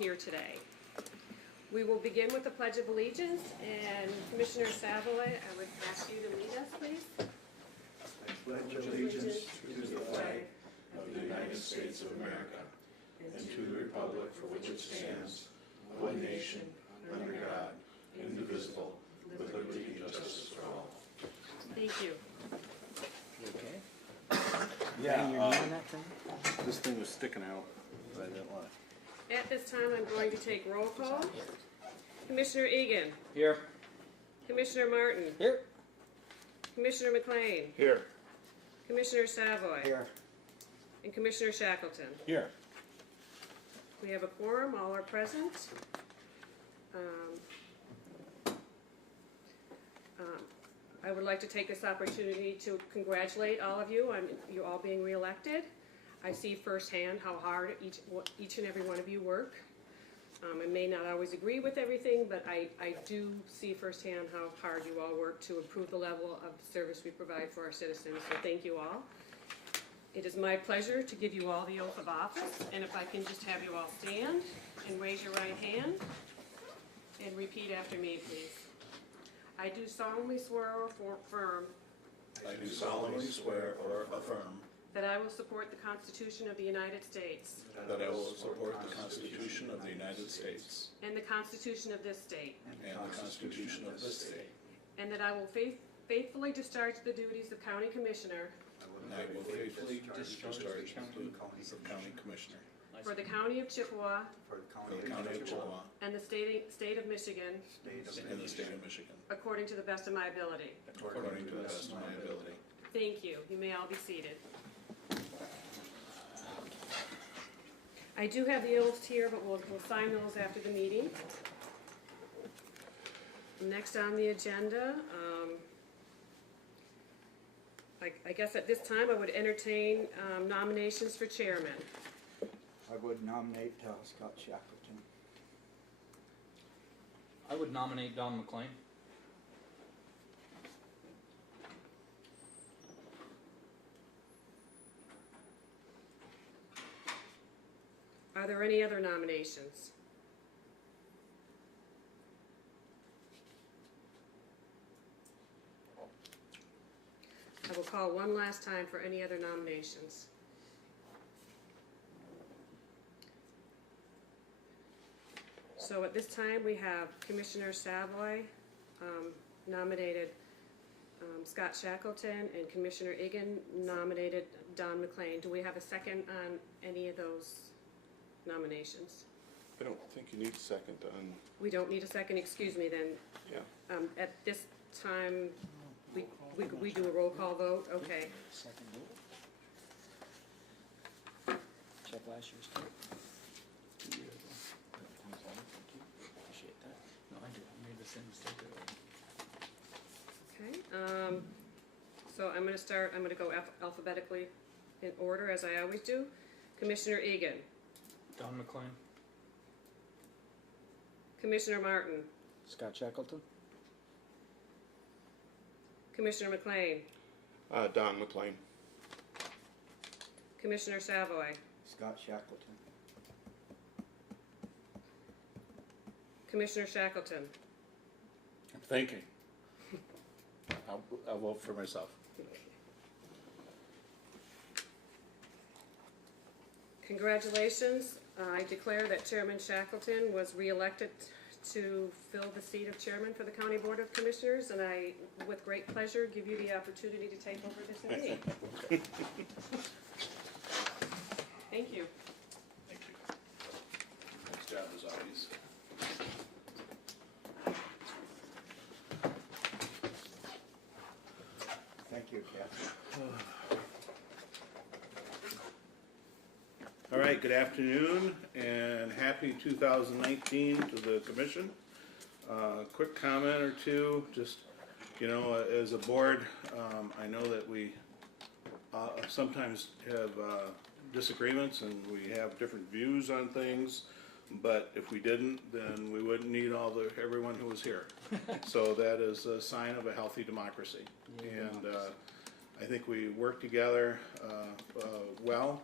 here today. We will begin with the Pledge of Allegiance, and Commissioner Savoy, I would ask you to lead us, please. I pledge allegiance to the flag of the United States of America and to the republic for which it stands, one nation, under God, indivisible, with liberty and justice for all. Thank you. Okay. Yeah, That thing? this thing was sticking out, but I didn't want At this time, I'm going to take roll call. Commissioner Egan. Here. Commissioner Martin. Here. Commissioner McLean. Here. Commissioner Savoy. Here. And Commissioner Shackleton. Here. We have a quorum, all are present. I would like to take this opportunity to congratulate all of you on you all being reelected. I see firsthand how hard each and every one of you work. I may not always agree with everything, but I do see firsthand how hard you all work to improve the level of service we provide for our citizens, so thank you all. It is my pleasure to give you all the oath of office, and if I can just have you all stand and raise your right hand and repeat after me, please. I do solemnly swear or affirm I do solemnly swear or affirm that I will support the Constitution of the United States that I will support the Constitution of the United States and the Constitution of this state, and the Constitution of this state, and that I will faithfully discharge the duties of County Commissioner and I will faithfully discharge the duties of County Commissioner for the County of Chippewa for the County of Chippewa and the state of Michigan and the state of Michigan, according to the best of my ability. according to the best of my ability. Thank you. You may all be seated. I do have the oaths here, but we'll sign those after the meeting. Next on the agenda, I guess at this time I would entertain nominations for chairman. I would nominate Scott Shackleton. I would nominate Don McLean. Are there any other nominations? I will call one last time for any other nominations. So at this time, we have Commissioner Savoy nominated Scott Shackleton, and Commissioner Egan nominated Don McLean. Do we have a second on any of those nominations? I don't think you need a second on, We don't need a second, excuse me then. yeah. At this time, we do a roll call vote, okay. Second vote. Check last year's tape. 2 years ago. Thank you. Appreciate that. No, I do. I made the same mistake earlier. Okay, so I'm gonna go alphabetically in order, as I always do. Commissioner Egan. Don McLean. Commissioner Martin. Scott Shackleton. Commissioner McLean. Don McLean. Commissioner Savoy. Scott Shackleton. Commissioner Shackleton. I'm thinking. I'll vote for myself. Congratulations. I declare that Chairman Shackleton was reelected to fill the seat of chairman for the County Board of Commissioners, and I, with great pleasure, give you the opportunity to take over this meeting. Thank you. Thank you. Next job is obvious. Thank you, Kathy. All right, good afternoon and happy 2019 to the commission. Quick comment or two, just, you know, as a board, I know that we sometimes have disagreements and we have different views on things, but if we didn't, then we wouldn't need everyone who was here. So that is a sign of a healthy democracy. And I think we work together well.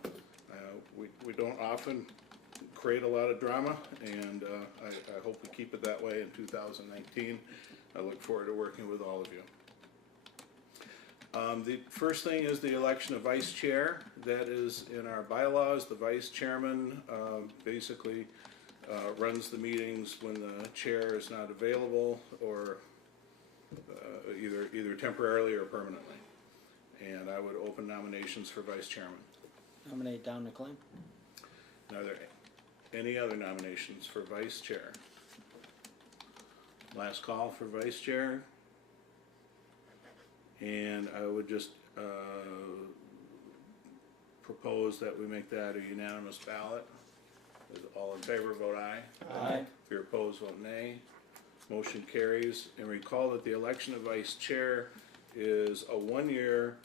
We don't often create a lot of drama, and I hope we keep it that way in 2019. I look forward to working with all of you. The first thing is the election of vice chair. That is in our bylaws. The vice chairman basically runs the meetings when the chair is not available, or either temporarily or permanently. And I would open nominations for vice chairman. Nominate Don McLean. Are there any other nominations for vice chair? Last call for vice chair. And I would just propose that we make that a unanimous ballot. Is all in favor, vote aye. Aye. If you're opposed, vote nay. Motion carries. And recall that the election of vice chair is a one-year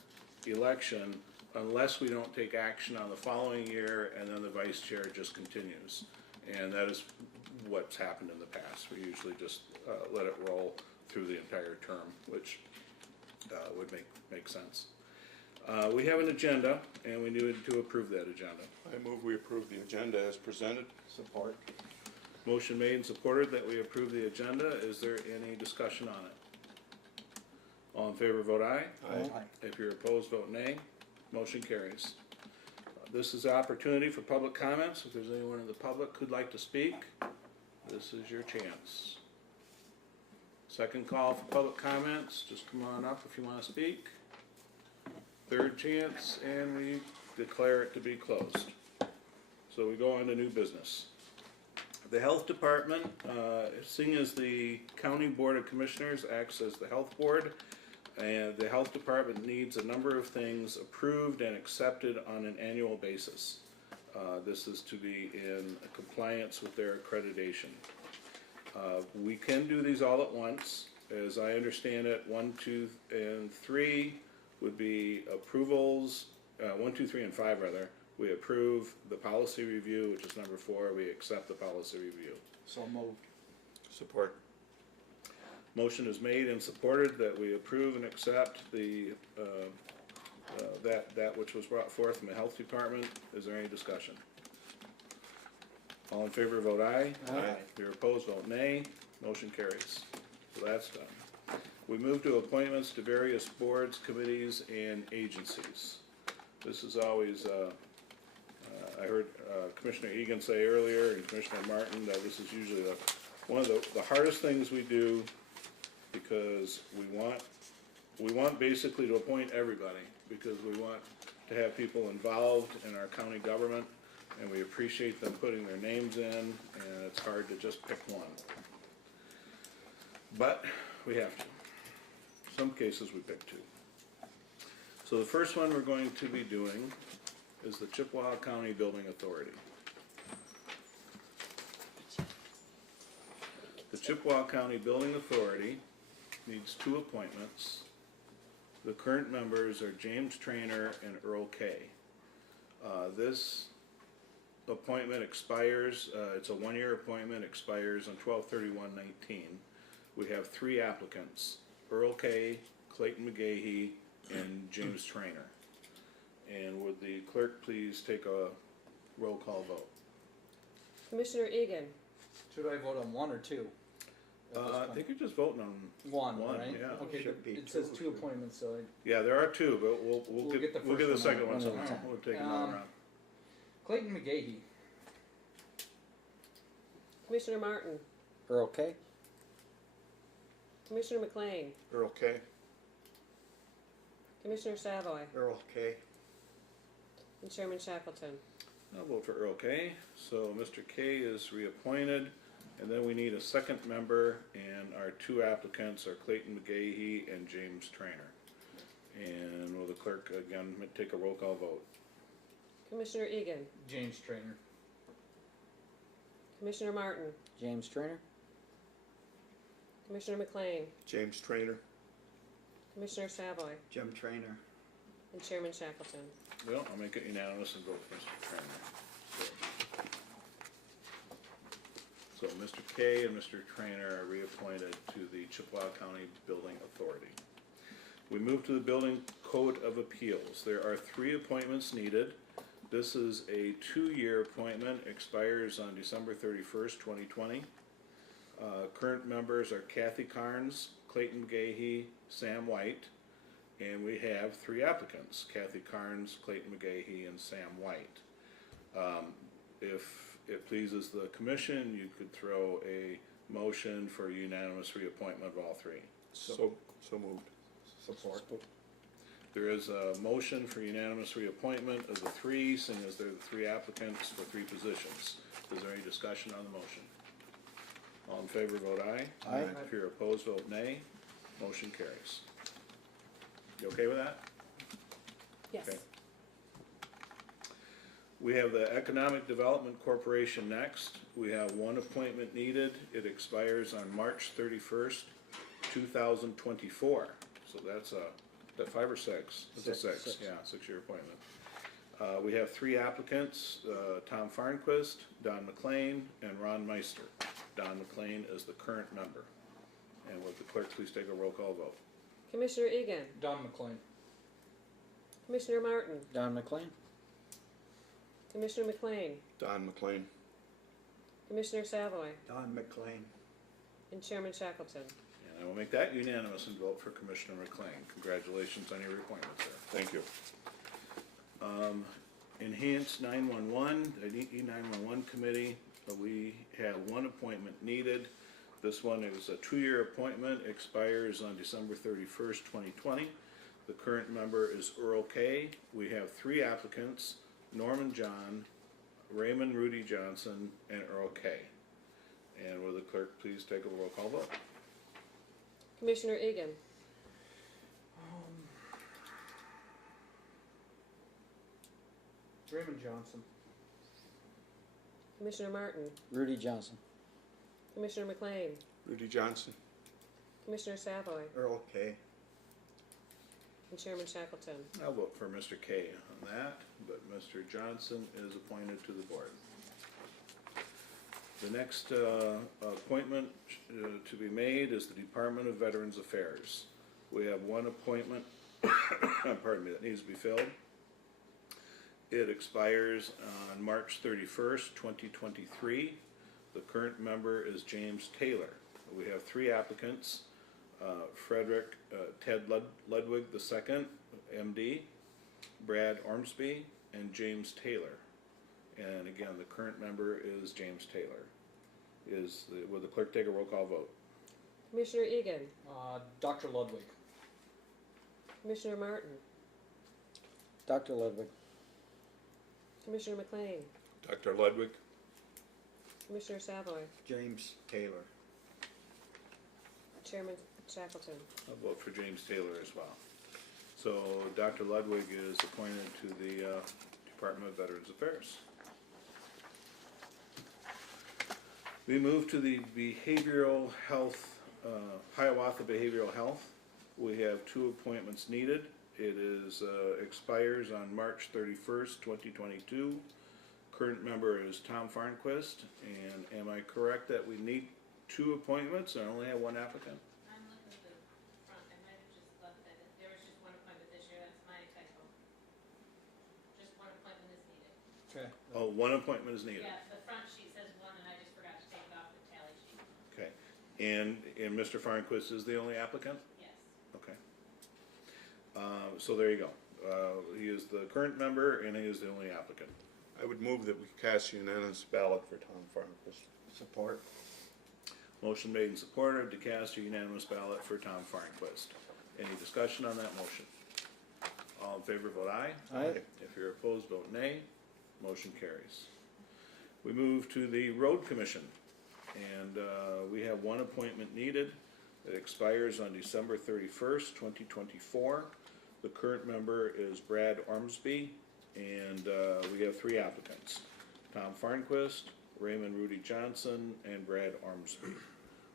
election unless we don't take action on the following year, and then the vice chair just continues. And that is what's happened in the past. We usually just let it roll through the entire term, which would make sense. We have an agenda, and we need to approve that agenda. I move we approve the agenda as presented. Support. Motion made and supported that we approve the agenda. Is there any discussion on it? All in favor, vote aye. Aye. If you're opposed, vote nay. Motion carries. This is an opportunity for public comments. If there's anyone in the public who'd like to speak, this is your chance. Second call for public comments. Just come on up if you want to speak. Third chance, and we declare it to be closed. So we go on to new business. The Health Department, seeing as the County Board of Commissioners acts as the health board, and the Health Department needs a number of things approved and accepted on an annual basis. This is to be in compliance with their accreditation. We can do these all at once. As I understand it, 1, 2, and 3 would be approvals, 1, 2, 3, and 5 rather. We approve the policy review, which is number 4. We accept the policy review. So moved. Support. Motion is made and supported that we approve and accept the, that which was brought forth from the Health Department. Is there any discussion? All in favor, vote aye. Aye. If you're opposed, vote nay. Motion carries. So that's done. We move to appointments to various boards, committees, and agencies. This is always, I heard Commissioner Egan say earlier, and Commissioner Martin, that this is usually one of the hardest things we do, because we want basically to appoint everybody, because we want to have people involved in our county government, and we appreciate them putting their names in, and it's hard to just pick one. But we have to. Some cases we pick 2. So the first one we're going to be doing is the Chippewa County Building Authority. The Chippewa County Building Authority needs 2 appointments. The current members are James Traynor and Earl Kay. This appointment expires, it's a 1-year appointment, expires on 12/31/19. We have 3 applicants, Earl Kay, Clayton McGahee, and James Traynor. And would the clerk please take a roll call vote? Commissioner Egan, Should I vote on 1 or 2? I think you're just voting on, One, one, right? yeah. Okay, Should be it says 2. 2 appointments, so yeah, there are 2, but we'll We'll get get the the first second one one, at so a time. we'll take another round. Clayton McGahee. Commissioner Martin, Earl Kay. Commissioner McLean, Earl Kay. Commissioner Savoy, Earl K. and Chairman Shackleton. I'll vote for Earl Kay. So Mr. Kay is reappointed, and then we need a second member, and our 2 applicants are Clayton McGahee and James Traynor. And will the clerk again take a roll call vote? Commissioner Egan, James Traynor. Commissioner Martin, James Traynor. Commissioner McLean, James Traynor. Commissioner Savoy, Jim Traynor. and Chairman Shackleton. Well, I'll make it unanimous and vote for Mr. Traynor. So Mr. Kay and Mr. Traynor are reappointed to the Chippewa County Building Authority. We move to the Building Code of Appeals. There are 3 appointments needed. This is a 2-year appointment, expires on December 31st, 2020. Current members are Kathy Carnes, Clayton McGahee, Sam White, and we have 3 applicants, Kathy Carnes, Clayton McGahee, and Sam White. If it pleases the commission, you could throw a motion for unanimous reappointment of all 3. So moved. Support. There is a motion for unanimous reappointment of the 3, seeing as there are the 3 applicants for 3 positions. Is there any discussion on the motion? All in favor, vote aye. Aye. If you're opposed, vote nay. Motion carries. You okay with that? Yes. Okay. We have the Economic Development Corporation next. We have 1 appointment needed. It expires on March 31st, 2024. So that's a, that 5 or 6? It's a 6, Six. yeah, 6-year appointment. We have 3 applicants, Tom Farnquist, Don McLean, and Ron Meister. Don McLean is the current member. And would the clerk please take a roll call vote? Commissioner Egan, Don McLean. Commissioner Martin, Don McLean. Commissioner McLean, Don McLean. Commissioner Savoy, Don McLean. and Chairman Shackleton. And I will make that unanimous and vote for Commissioner McLean. Congratulations on your appointment, sir. Thank you. Enhanced 911, the E911 committee, we have 1 appointment needed. This one is a 2-year appointment, expires on December 31st, 2020. The current member is Earl Kay. We have 3 applicants, Norman John, Raymond Rudy Johnson, and Earl Kay. And will the clerk please take a roll call vote? Commissioner Egan, Raymond Johnson. Commissioner Martin, Rudy Johnson. Commissioner McLean, Rudy Johnson. Commissioner Savoy, Earl K. and Chairman Shackleton. I'll vote for Mr. Kay on that, but Mr. Johnson is appointed to the board. The next appointment to be made is the Department of Veterans Affairs. We have 1 appointment, pardon me, that needs to be filled. It expires on March 31st, 2023. The current member is James Taylor. We have 3 applicants, Frederick Ted Ludwig II, MD, Brad Ormsby, and James Taylor. And again, the current member is James Taylor. Will the clerk take a roll call vote? Commissioner Egan, Dr. Ludwig. Commissioner Martin, Dr. Ludwig. Commissioner McLean, Dr. Ludwig. Commissioner Savoy, James Taylor. Chairman Shackleton. I'll vote for James Taylor as well. So Dr. Ludwig is appointed to the Department of Veterans Affairs. We move to the behavioral health, Hiawatha Behavioral Health. We have 2 appointments needed. It is expires on March 31st, 2022. Current member is Tom Farnquist, and am I correct that we need 2 appointments and only have 1 applicant? I'm looking at the front, I might have just left that, there was just 1 appointment this year, that's my typo. Just 1 appointment is needed. Okay. Oh, 1 appointment is needed. Yeah, the front sheet says 1 and I just forgot to take it off the tally sheet. Okay, and Mr. Farnquist is the only applicant? Yes. Okay. So there you go. He is the current member and he is the only applicant. I would move that we cast unanimous ballot for Tom Farnquist. Support. Motion made and supported to cast a unanimous ballot for Tom Farnquist. Any discussion on that motion? All in favor, vote aye. Aye. If you're opposed, vote nay. Motion carries. We move to the Road Commission, and we have 1 appointment needed. It expires on December 31st, 2024. The current member is Brad Ormsby, and we have 3 applicants. Tom Farnquist, Raymond Rudy Johnson, and Brad Ormsby.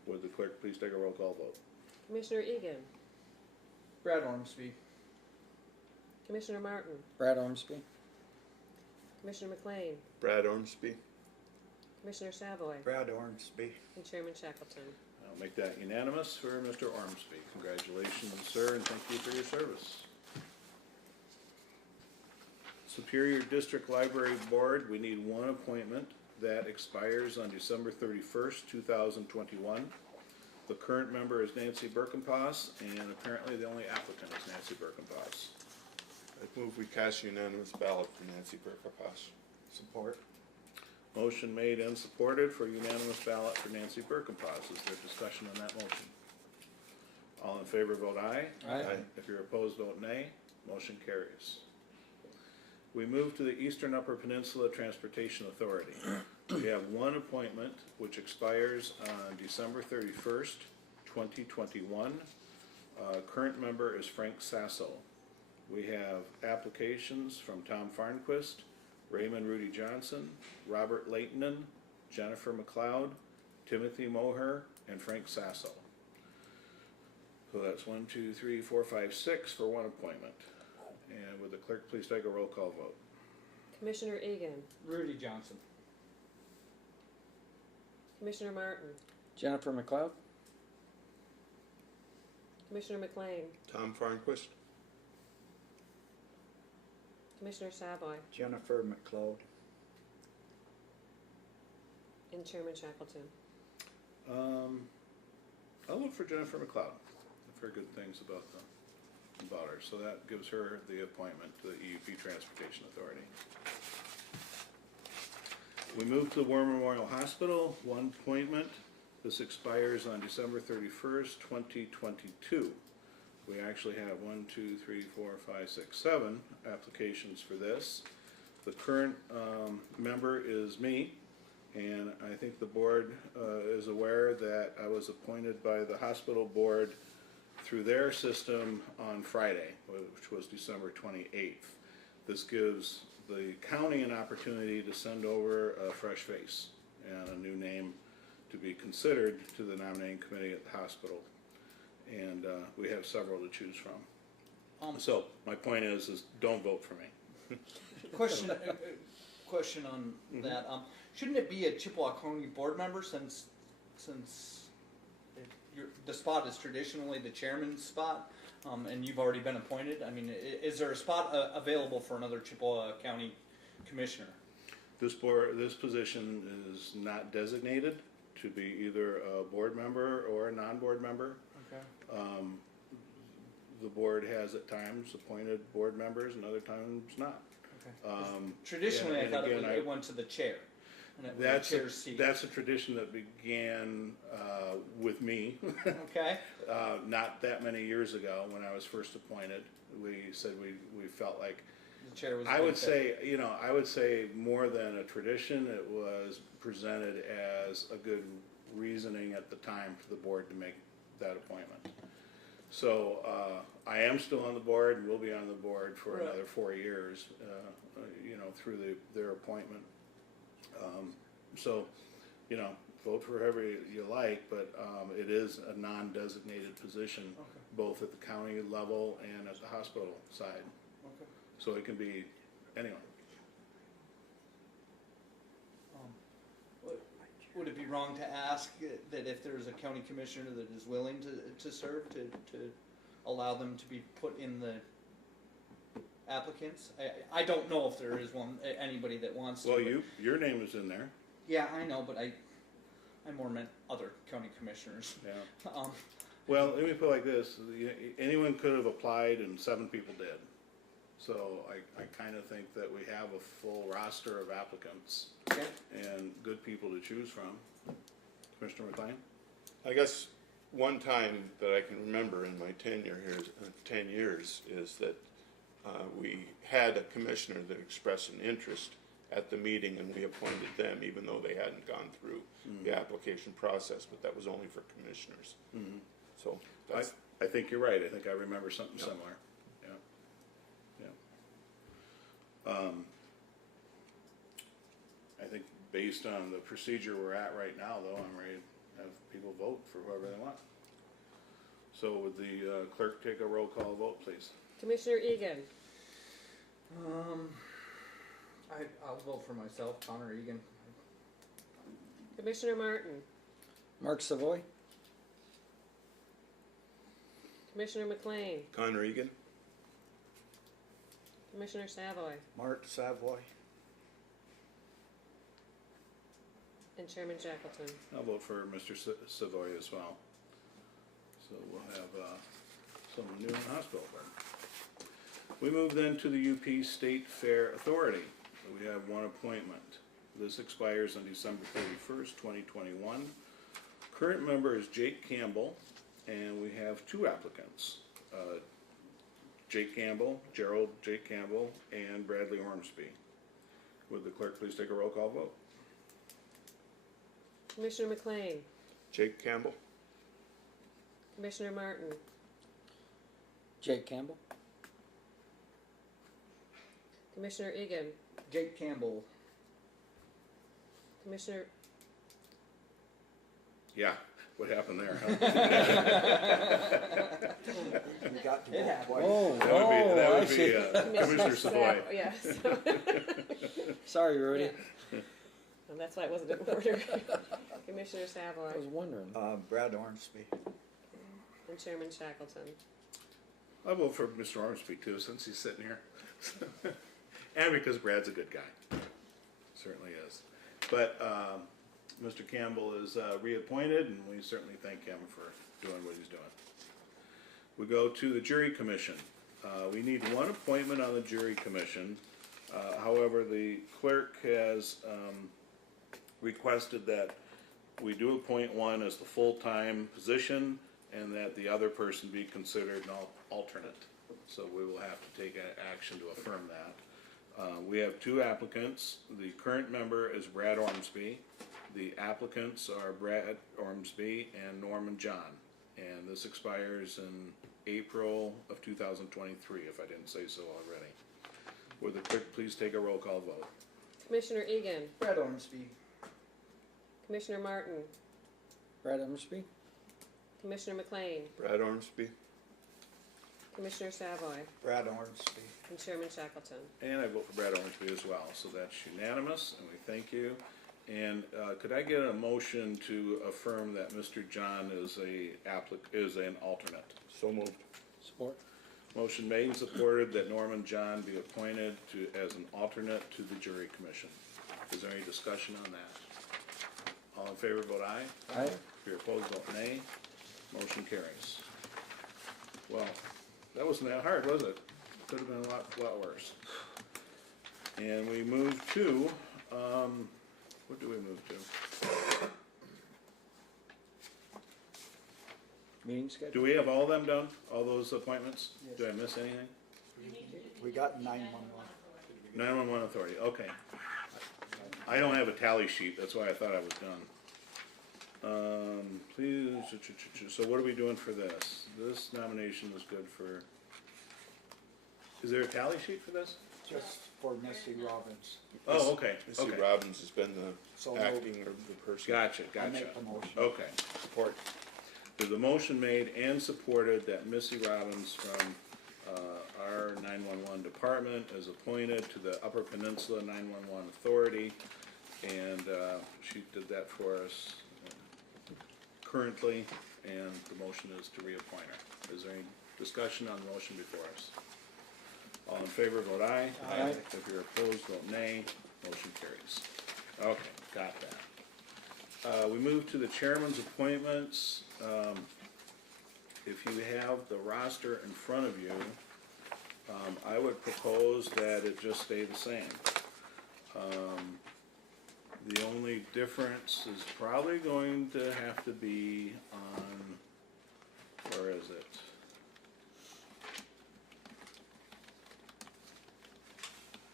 Would the clerk please take a roll call vote? Commissioner Egan, Brad Ormsby. Commissioner Martin, Brad Ormsby. Commissioner McLean, Brad Ormsby. Commissioner Savoy, Brad Ormsby. and Chairman Shackleton. I'll make that unanimous for Mr. Ormsby. Congratulations, sir, and thank you for your service. Superior District Library Board, we need one appointment that expires on December 31st, 2021. The current member is Nancy Birkenpass, and apparently the only applicant is Nancy Birkenpass. I move we cast unanimous ballot for Nancy Birkenpass. Support. Motion made and supported for unanimous ballot for Nancy Birkenpass. Is there discussion on that motion? All in favor vote aye. Aye. If you're opposed, vote nay. Motion carries. We move to the Eastern Upper Peninsula Transportation Authority. We have one appointment which expires on December 31st, 2021. Current member is Frank Sasso. We have applications from Tom Farnquist, Raymond Rudy Johnson, Robert Leightonen, Jennifer McLeod, Timothy Moher, and Frank Sasso. So that's 1, 2, 3, 4, 5, 6 for one appointment. And would the clerk please take a roll call vote? Commissioner Egan, Rudy Johnson. Commissioner Martin, Jennifer McLeod. Commissioner McLean, Tom Farnquist. Commissioner Savoy, Jennifer McLeod. and Chairman Shackleton. I'll look for Jennifer McLeod. I've heard good things about her, so that gives her the appointment to the EUP Transportation Authority. We move to the War Memorial Hospital, one appointment. This expires on December 31st, 2022. We actually have 1, 2, 3, 4, 5, 6, 7 applications for this. The current member is me, and I think the board is aware that I was appointed by the hospital board through their system on Friday, which was December 28th. This gives the county an opportunity to send over a fresh face and a new name to be considered to the nominating committee at the hospital. And we have several to choose from. So my point is don't vote for me. Question on that. Shouldn't it be a Chippewa County board member since the spot is traditionally the chairman's spot, and you've already been appointed? I mean, is there a spot available for another Chippewa County commissioner? This position is not designated to be either a board member or a non-board member. Okay. The board has at times appointed board members and other times not. Okay. Traditionally, and I thought again, it went to the chair. And it was That's the chair's seat. a tradition that began with me. Okay. Not that many years ago when I was first appointed. We said we felt like The chair was. I would say more than a tradition, it was presented as a good reasoning at the time for the board to make that appointment. So I am still on the board and will be on the board for Right. another 4 years, through their appointment. So, vote for whoever you like, but it is a non-designated position, Okay. both at the county level and at the hospital side. Okay. So it can be anyone. Would it be wrong to ask that if there's a county commissioner that is willing to serve, to allow them to be put in the applicants? I don't know if there is anybody that wants to. Well, but- your name is in there, Yeah, I know, but I more meant other county commissioners. yeah. Well, let me put it like this, anyone could have applied and 7 people did. So I kind of think that we have a full roster of applicants Okay. and good people to choose from. Commissioner McLean? I guess one time that I can remember in my tenure here, 10 years, is that we had a commissioner that expressed an interest at the meeting, and we appointed them, even though they hadn't gone through the application process, but that was only for commissioners. Mm-hmm. So that's, I think you're right, I think I remember something Yeah. similar, yeah. I think based on the procedure we're at right now, though, I'm ready to have people vote for whoever they want. So would the clerk take a roll call vote, please? Commissioner Egan, I'll vote for myself, Connor Egan. Commissioner Martin, Mark Savoy. Commissioner McLean, Connor Egan. Commissioner Savoy, Mark Savoy. and Chairman Shackleton. I'll vote for Mr. Savoy as well. So we'll have someone new in the hospital board. We move then to the UP State Fair Authority. We have one appointment. This expires on December 31st, 2021. Current member is Jake Campbell, and we have two applicants. Jake Campbell, Gerald Jake Campbell, and Bradley Ormsby. Would the clerk please take a roll call vote? Commissioner McLean, Jake Campbell. Commissioner Martin, Jake Campbell? Commissioner Egan, Jake Campbell. Commissioner, Yeah, what happened there, huh? You got to It vote happened. twice. Oh, That I would be see. Commissioner Savoy. Yes. Sorry, Rudy. And that's why it wasn't in order. Commissioner Savoy I was wondering. Brad Ormsby. and Chairman Shackleton. I'll vote for Mr. Ormsby too, since he's sitting here. And because Brad's a good guy. Certainly is. But Mr. Campbell is reappointed, and we certainly thank him for doing what he's doing. We go to the Jury Commission. We need one appointment on the Jury Commission. However, the clerk has requested that we do appoint one as the full-time position, and that the other person be considered an alternate. So we will have to take action to affirm that. We have two applicants. The current member is Brad Ormsby. The applicants are Brad Ormsby and Norman John. And this expires in April of 2023, if I didn't say so already. Would the clerk please take a roll call vote? Commissioner Egan, Brad Ormsby. Commissioner Martin, Brad Ormsby? Commissioner McLean, Brad Ormsby. Commissioner Savoy, Brad Ormsby. and Chairman Shackleton. And I vote for Brad Ormsby as well, so that's unanimous, and we thank you. And could I get a motion to affirm that Mr. John is an alternate? So moved. Support? Motion made and supported that Norman John be appointed as an alternate to the Jury Commission. Is there any discussion on that? All in favor, vote aye. Aye. If you're opposed, vote nay. Motion carries. Well, that wasn't that hard, was it? Could have been a lot worse. And we move to, what do we move to? Meeting schedule? Do we have all of them done? All those appointments? Do I miss anything? We got 911. 911 authority, okay. I don't have a tally sheet, that's why I thought I was done. Please, so what are we doing for this? This nomination was good for, is there a tally sheet for this? Just for Missy Robbins. Oh, okay, Missy okay. Robbins has been So the acting or the person. Gotcha, I gotcha. make the motion. Okay. Support. There's a motion made and supported that Missy Robbins from our 911 department is appointed to the Upper Peninsula 911 Authority, and she did that for us currently, and the motion is to reappoint her. Is there any discussion on the motion before us? All in favor, vote aye. Aye. If you're opposed, vote nay. Motion carries. Okay, got that. We move to the chairman's appointments. If you have the roster in front of you, I would propose that it just stay the same. The only difference is probably going to have to be on, where is it?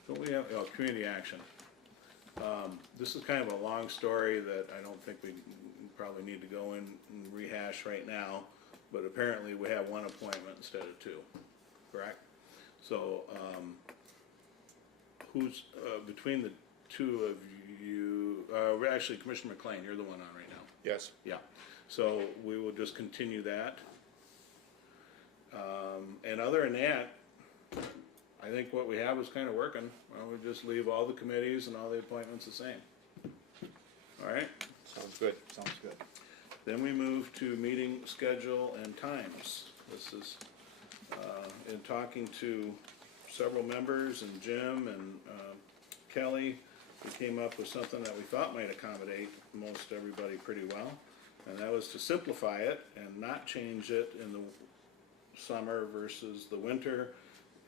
Don't we have, community action. This is kind of a long story that I don't think we probably need to go in and rehash right now, but apparently we have one appointment instead of two, correct? So, who's, between the two of you, actually Commissioner McLean, you're the one on right now. Yes. Yeah, so we will just continue that. And other than that, I think what we have is kind of working. Why don't we just leave all the committees and all the appointments the same? All right, Sounds good. Sounds good. then we move to meeting schedule and times. This is, in talking to several members and Jim and Kelly, we came up with something that we thought might accommodate most everybody pretty well. And that was to simplify it and not change it in the summer versus the winter,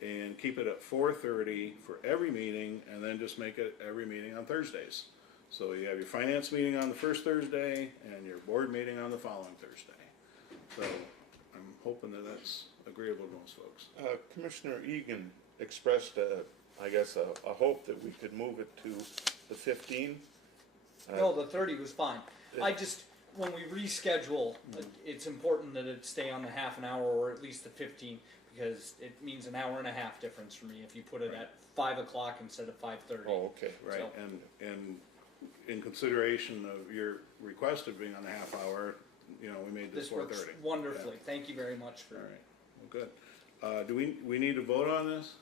and keep it at 4:30 for every meeting, and then just make it every meeting on Thursdays. So you have your finance meeting on the first Thursday and your board meeting on the following Thursday. So I'm hoping that that's agreeable to most folks. Commissioner Egan expressed, I guess, a hope that we could move it to the 15. No, the 30 was fine. I just, when we reschedule, it's important that it stay on the half an hour or at least the 15, because it means an hour and a half difference for me if you put it at 5 o'clock instead of 5:30. Oh, okay. Right, So- and in consideration of your request of being on a half hour, you know, we made this This works 4:30. wonderfully. Thank you very much for All right, well, good. Do we need to vote on this?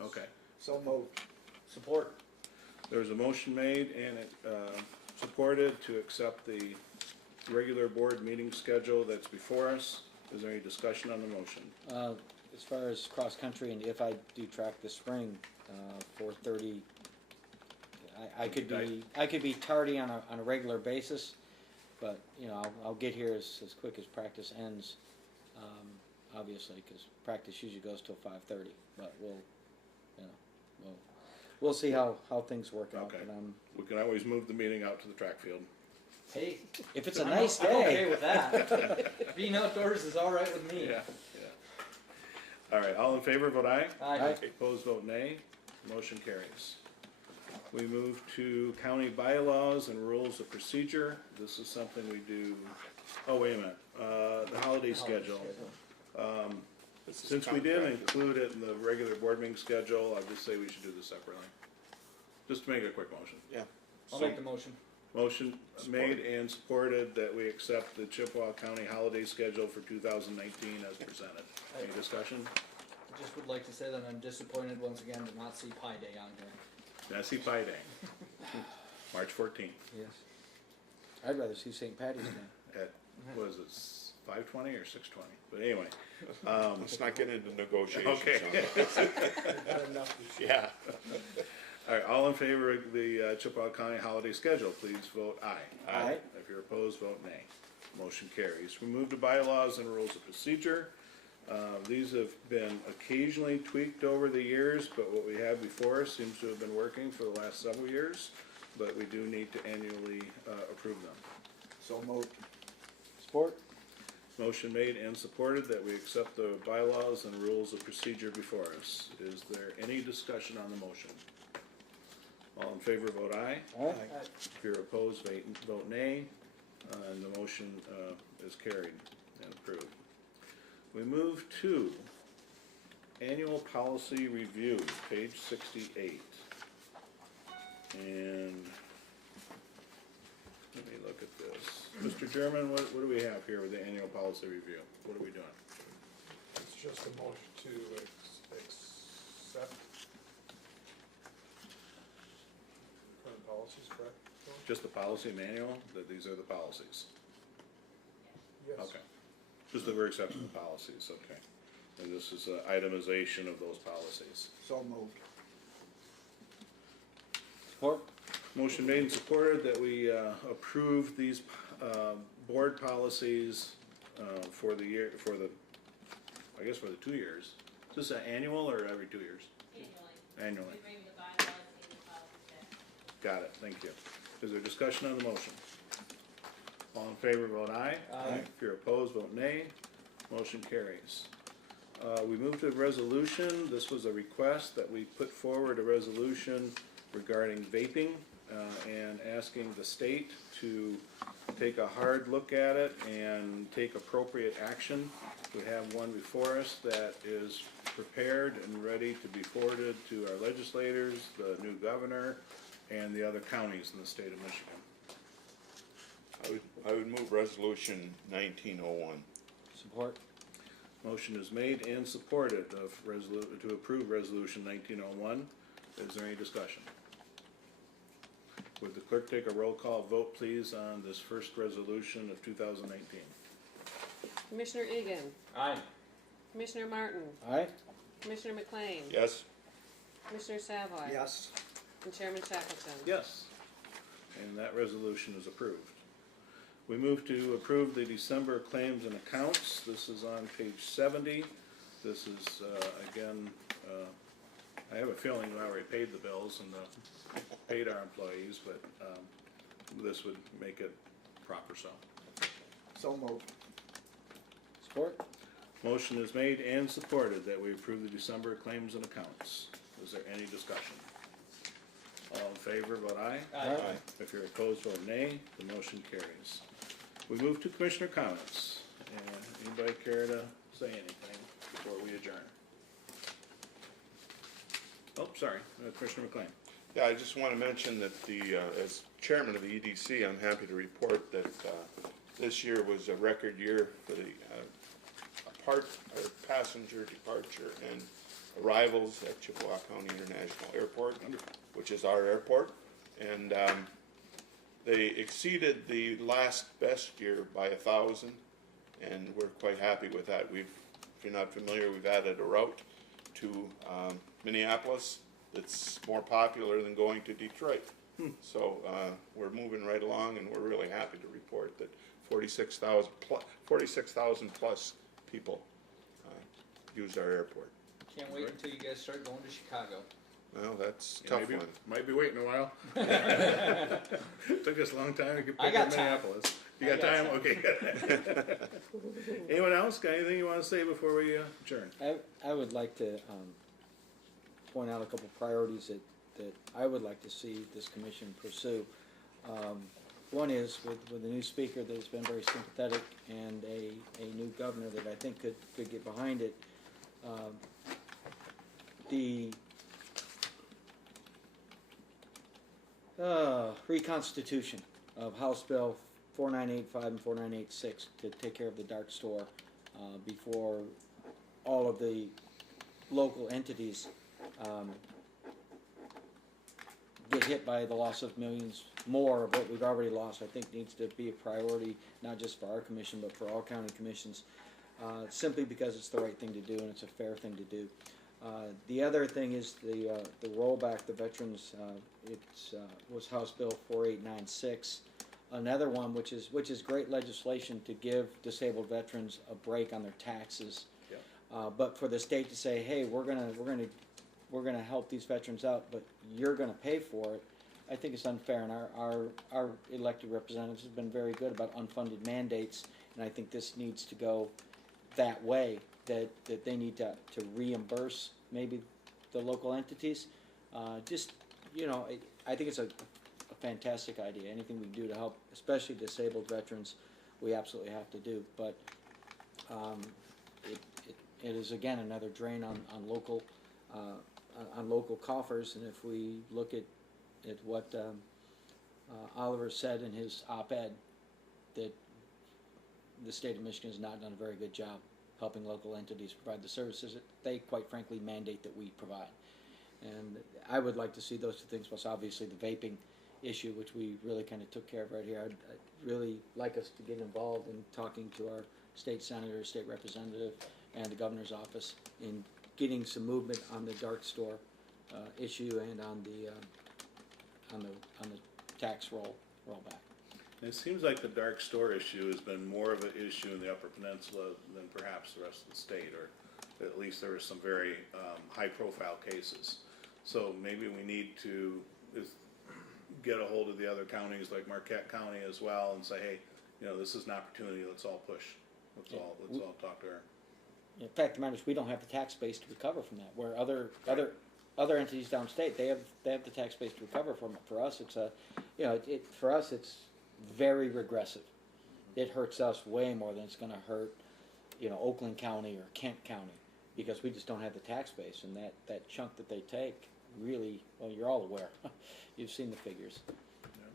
Okay. So moved. support. There was a motion made and it, supported to accept the regular board meeting schedule that's before us. Is there any discussion on the motion? As far as cross-country, and if I do track this spring, 4:30, I could be tardy on a regular basis, but, you know, I'll get here as quick as practice ends, obviously, because practice usually goes till 5:30, but we'll see how things work out. Okay. But We can always move the meeting out to the track field. Hey, if it's a I'm nice I'm okay day, with that. Being outdoors is all right with me. Yeah. All right, all in favor, vote aye. Aye. Opposed, vote nay. Motion carries. We move to county bylaws and rules of procedure. This is something we do, oh, wait a minute, the holiday schedule. This is Since we didn't contracted. include it in the regular board meeting schedule, I'll just say we should do this separately. Just to make a quick motion. Yeah. I'll So- make the motion. Motion made and supported that we accept the Chippewa County holiday schedule for 2019 as presented. Any discussion? I just would like to say that I'm disappointed once again to not see Pi Day on here. Messy Pie Day, March 14th yes, I'd rather see St. Patty's Day. at, what is it, 5:20 or 6:20? But anyway, Let's not get into negotiations. Okay. on that. Yeah. all right, all in favor of the Chippewa County holiday schedule, please vote aye. Aye. If you're opposed, vote nay. Motion carries. We move to bylaws and rules of procedure. These have been occasionally tweaked over the years, but what we have before us seems to have been working for the last several years, but we do need to annually approve them. So moved. Sport? Motion made and supported that we accept the bylaws and rules of procedure before us. Is there any discussion on the motion? All in favor, vote aye. Aye. If you're opposed, vote nay, and the motion is carried and approved. We move to annual policy review, page 68. And let me look at this. Mr. German, what do we have here with the annual policy review? What are we doing? It's just a motion to accept current policies, correct? John? Just the policy manual, that these are the policies? Yes. Okay. Just that we're accepting the policies, okay. And this is itemization of those policies. So moved. Support? Motion made and supported that we approve these board policies for the year, I guess for the 2 years. Is this an annual or every 2 years? Annually. Annually. We bring the bylaws and the policies back. Got it, thank you. Is there discussion on the motion? All in favor, vote aye. Aye. If you're opposed, vote nay. Motion carries. We move to the resolution. This was a request that we put forward a resolution regarding vaping and asking the state to take a hard look at it and take appropriate action. We have one before us that is prepared and ready to be forwarded to our legislators, the new governor, and the other counties in the state of Michigan. I would move resolution 1901. Support? Motion is made and supported to approve resolution 1901. Is there any discussion? Would the clerk take a roll call vote, please, on this first resolution of 2019? Commissioner Egan, Aye. Commissioner Martin, Aye. Commissioner McLean, Yes? Commissioner Savoy? Yes. And Chairman Shackleton? Yes, and that resolution is approved. We move to approve the December claims and accounts. This is on page 70. This is, again, I have a feeling we already paid the bills and paid our employees, but this would make it proper so. So moved. Support? Motion is made and supported that we approve the December claims and accounts. Is there any discussion? All in favor, vote aye. Aye. If you're opposed, vote nay. The motion carries. We move to commissioner comments. Anybody care to say anything before we adjourn? Oh, sorry, Commissioner McLean. Yeah, I just want to mention that as chairman of the EDC, I'm happy to report that this year was a record year for the passenger departure and arrivals at Chippewa County International Airport, which is our airport. And they exceeded the last best year by 1,000, and we're quite happy with that. If you're not familiar, we've added a route to Minneapolis that's more popular than going to Detroit. So we're moving right along, and we're really happy to report that 46,000 plus people use our airport. Can't wait until you guys start going to Chicago. Well, that's a tough one. Might be waiting a while. Took us a long time to get I back got to time. Minneapolis. You I got got time? time. Okay, good. Anyone else got anything you want to say before we adjourn? I would like to point out a couple priorities that I would like to see this commission pursue. One is with a new speaker that has been very sympathetic and a new governor that I think could get behind it. The reconstitution of House Bill 4985 and 4986 to take care of the dark store before all of the local entities get hit by the loss of millions more of what we've already lost. I think needs to be a priority, not just for our commission, but for all county commissions, simply because it's the right thing to do and it's a fair thing to do. The other thing is the rollback, the veterans, was House Bill 4896. Another one, which is great legislation to give disabled veterans a break on their taxes. Yeah. But for the state to say, hey, we're gonna help these veterans out, but you're gonna pay for it, I think it's unfair. And our elected representatives have been very good about unfunded mandates, and I think this needs to go that way. That they need to reimburse maybe the local entities. I think it's a fantastic idea. Anything we can do to help, especially disabled veterans, we absolutely have to do. But it is again another drain on local coffers. And if we look at what Oliver said in his op-ed, that the state of Michigan has not done a very good job helping local entities provide the services that they, quite frankly, mandate that we provide. And I would like to see those two things, plus obviously the vaping issue, which we really kind of took care of right here. I'd really like us to get involved in talking to our state senator, state representative, and the governor's office in getting some movement on the dark store issue and on the tax rollback. It seems like the dark store issue has been more of an issue in the Upper Peninsula than perhaps the rest of the state, or at least there were some very high-profile cases. So maybe we need to get a hold of the other counties, like Marquette County as well, and say, hey, this is an opportunity. Let's all push. Let's all talk to her. In fact, the matter is, we don't have the tax base to recover from that. Where other entities downstate, they have the tax base to recover from it. For us, it's it's very regressive. It hurts us way more than it's going to hurt, Oakland County or Kent County, because we just don't have the tax base, and that chunk that they take really, well, you're all aware. You've seen the figures. Yeah.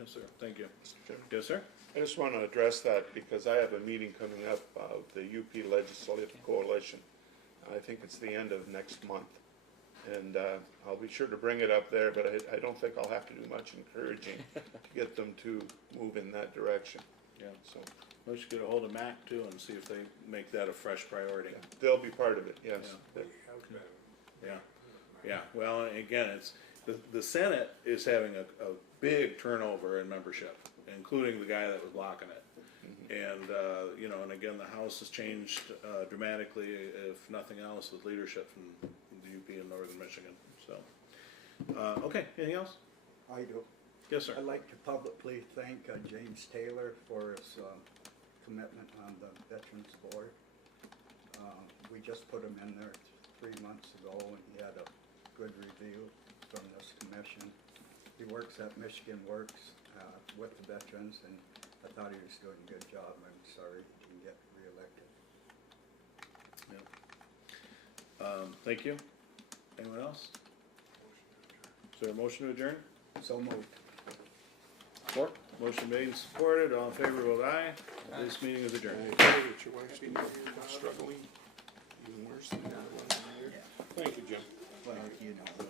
Yes, sir. Thank you. Yes, sir. I just want to address that because I have a meeting coming up of the UP Legislative Coalition. I think it's the end of next month. And I'll be sure to bring it up there, but I don't think I'll have to do much encouraging to get them to move in that direction. Yeah. So We should get a hold of Mac too and see if they make that a fresh priority. they'll be part of it, yes. Yeah. We have been. Yeah. Yeah, well, again, it's, the Senate is having a big turnover in membership, including the guy that was blocking it. And, you know, and again, the House has changed dramatically, if nothing else, with leadership from the UP in northern Michigan, so. Okay, anything else? I do. Yes, sir. I'd like to publicly thank James Taylor for his commitment on the Veterans Board. We just put him in there 3 months ago, and he had a good review from this commission. He works at Michigan Works with the veterans, and I thought he was doing a good job. I'm sorry he didn't get reelected. Thank you. Anyone else? Is there a motion to adjourn? So moved. Support? Motion made and supported, all in favor, vote aye. This meeting is adjourned. I hear that your wife's been struggling even worse than the other one. Thank you, Jim. Well, you know.